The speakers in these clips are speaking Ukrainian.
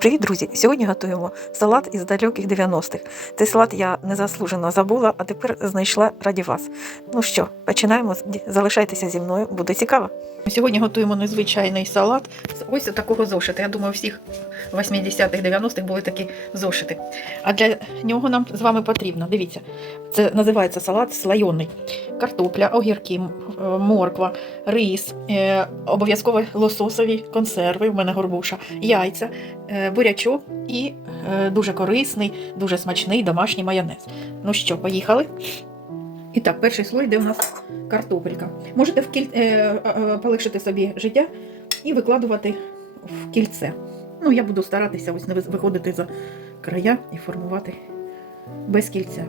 Привіт, друзі! Сьогодні готуємо салат із далеких 90-х. Цей салат я незаслужено забула, а тепер знайшла раді вас. Ну що, починаємо. Залишайтеся зі мною, буде цікаво. Сьогодні готуємо незвичайний салат ось такого зошита. Я думаю, у всіх 80-х, 90-х були такі зошити. А для нього нам з вами потрібно. Дивіться, це називається салат слайонний. Картопля, огірки, е, морква, рис, е, обов'язково лососові консерви, в мене горбуша, яйця, е, бурячок і е, дуже корисний, дуже смачний домашній майонез. Ну що, поїхали? І так, перший слой, де у нас картопелька. Можете в кіль... е, е, полегшити собі життя і викладувати в кільце. Ну, я буду старатися ось не виходити за края і формувати без кільця.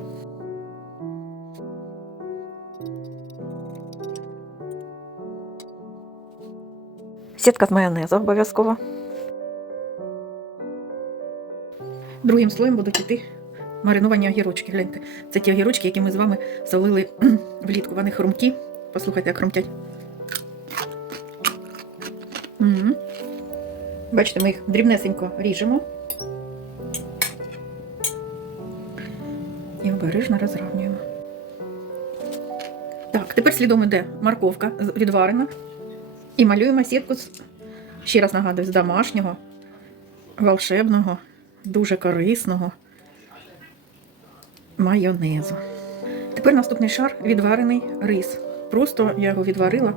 Сітка з майонезу обов'язково. Другим слоєм будуть йти мариновані огірочки. Гляньте, це ті огірочки, які ми з вами солили влітку. Вони хрумкі. Послухайте, як хрумтять. М. Бачите, ми їх дрібнесенько ріжемо. І обережно розравнюємо. Так, тепер слідом іде морковка відварена. І малюємо сітку з, ще раз нагадую, з домашнього, волшебного, дуже корисного майонезу. Тепер наступний шар відварений рис. Просто я його відварила,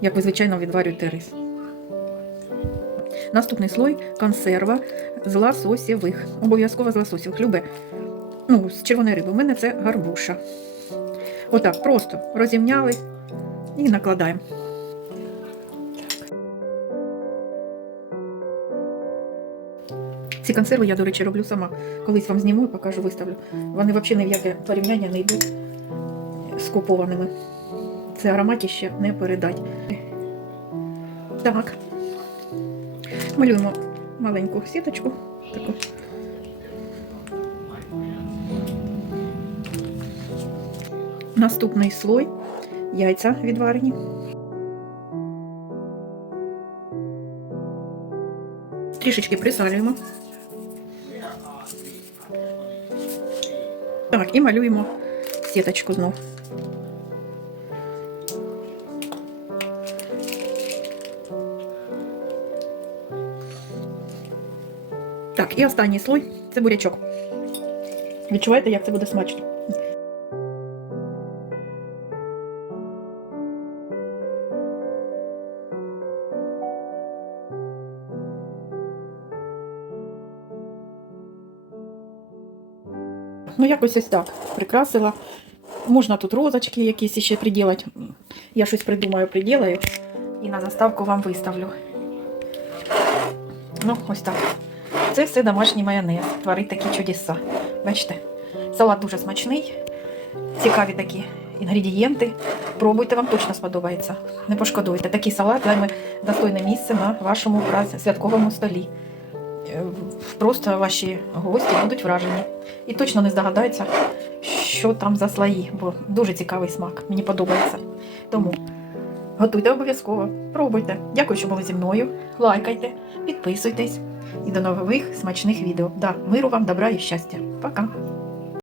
як ви звичайно відварюєте рис. Наступний слой консерва з ласосєвих. Обов'язково з ласосєвих. Любе. Ну, з червоної риби. У мене це гарбуша. Отак, просто розімняли і накладаємо. Ці консерви я, до речі, роблю сама. Колись вам зніму і покажу, виставлю. Вони взагалі ні в яке порівняння не йдуть з купованими. Це ароматі ще не передать. Так. Малюємо маленьку сіточку. Таку. Наступний слой. Яйця відварені. Трішечки присалюємо. Так, і малюємо сіточку знов. Так, і останній слой це бурячок. Відчуваєте, як це буде смачно? Ну, якось ось так прикрасила. Можна тут розочки якісь ще приділати. Я щось придумаю, приділаю і на заставку вам виставлю. Ну, ось так. Це все домашній майонез. Творить такі чудеса. Бачите, салат дуже смачний, цікаві такі інгредієнти. Пробуйте, вам точно сподобається. Не пошкодуйте. Такий салат займе достойне місце на вашому святковому столі. Е, Просто ваші гості будуть вражені. І точно не здогадаються, що там за слої, бо дуже цікавий смак. Мені подобається. Тому готуйте обов'язково, пробуйте. Дякую, що були зі мною. Лайкайте, підписуйтесь і до нових смачних відео. Да, миру вам, добра і щастя. Пока!